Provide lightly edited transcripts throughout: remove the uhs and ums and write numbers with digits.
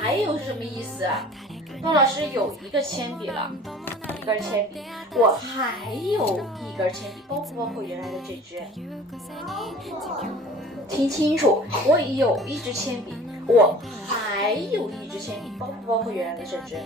还有是什么意思啊？孟老师有一个铅笔了，一根铅笔，我还有一根铅笔，包不包括原来的这支？听清楚，我有一支铅笔，我还有一支铅笔，包不包括原来的这支？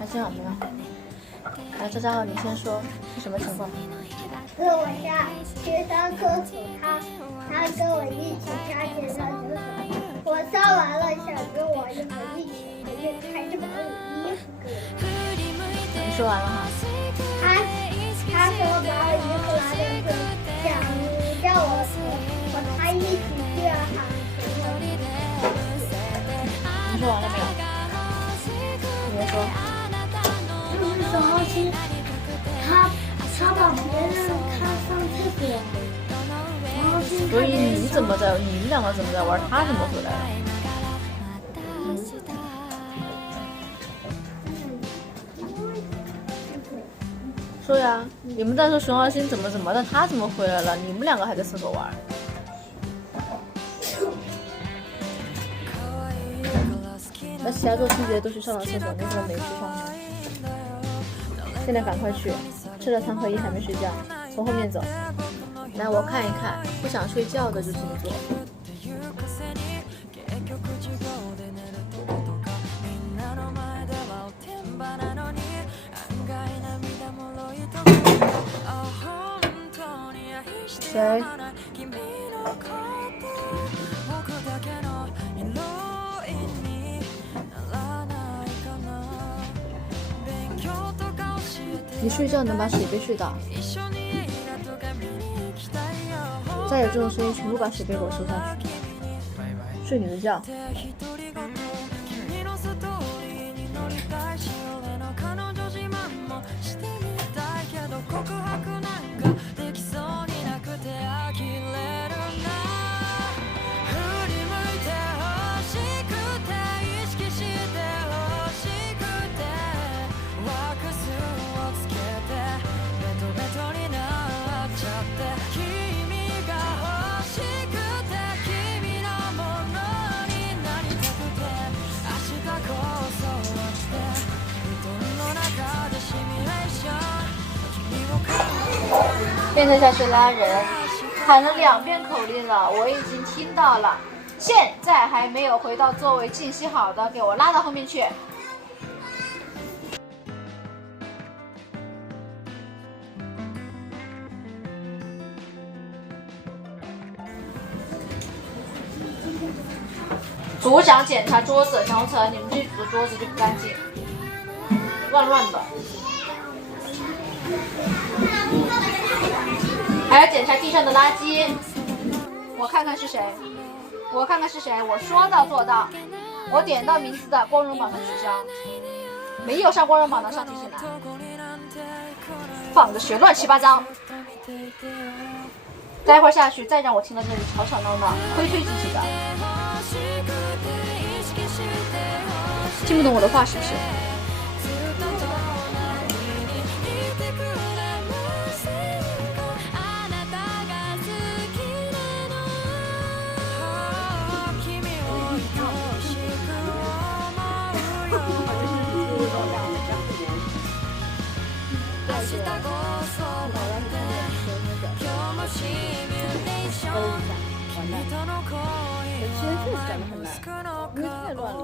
还这样没有？来，这家伙你先说是什么情况？跟我去上厕所，他跟我一起下去上厕所，我上完了想跟我一起回去，他就把我衣服给我。你说完了哈？他说把我衣服拿着去，想叫我和他一起去哈。你说完了没有？你别说。就是什么是他把别人看上厕所，然后所以你们两个怎么在玩？他怎么回来了？说呀，你们在说熊二星怎么的，他怎么回来了？你们两个还在厕所玩？那其他做清洁都去上了厕所，你怎么没去上呢？现在赶快去，吃了3合1还没睡觉，从后面走。来，我看一看，不想睡觉的就请坐。谁？你睡觉能把水杯睡倒？再有这种声音，全部把水杯给我收下去。睡你的觉。变成下去拉人，喊了2遍口令了，我已经听到了。现在还没有回到座位静息好的，给我拉到后面去。组长检查桌子，小红尘，你们这组的桌子就不干净，乱乱的。还要检查地上的垃圾，我看看是谁，我说到做到，我点到名字的光荣榜的取消，没有上光荣榜的上提醒栏，放的学乱七八糟，待会儿下去再让我听到这里吵吵闹闹，推推挤挤的，听不懂我的话是不是？其实确实讲得很难，因为太乱了。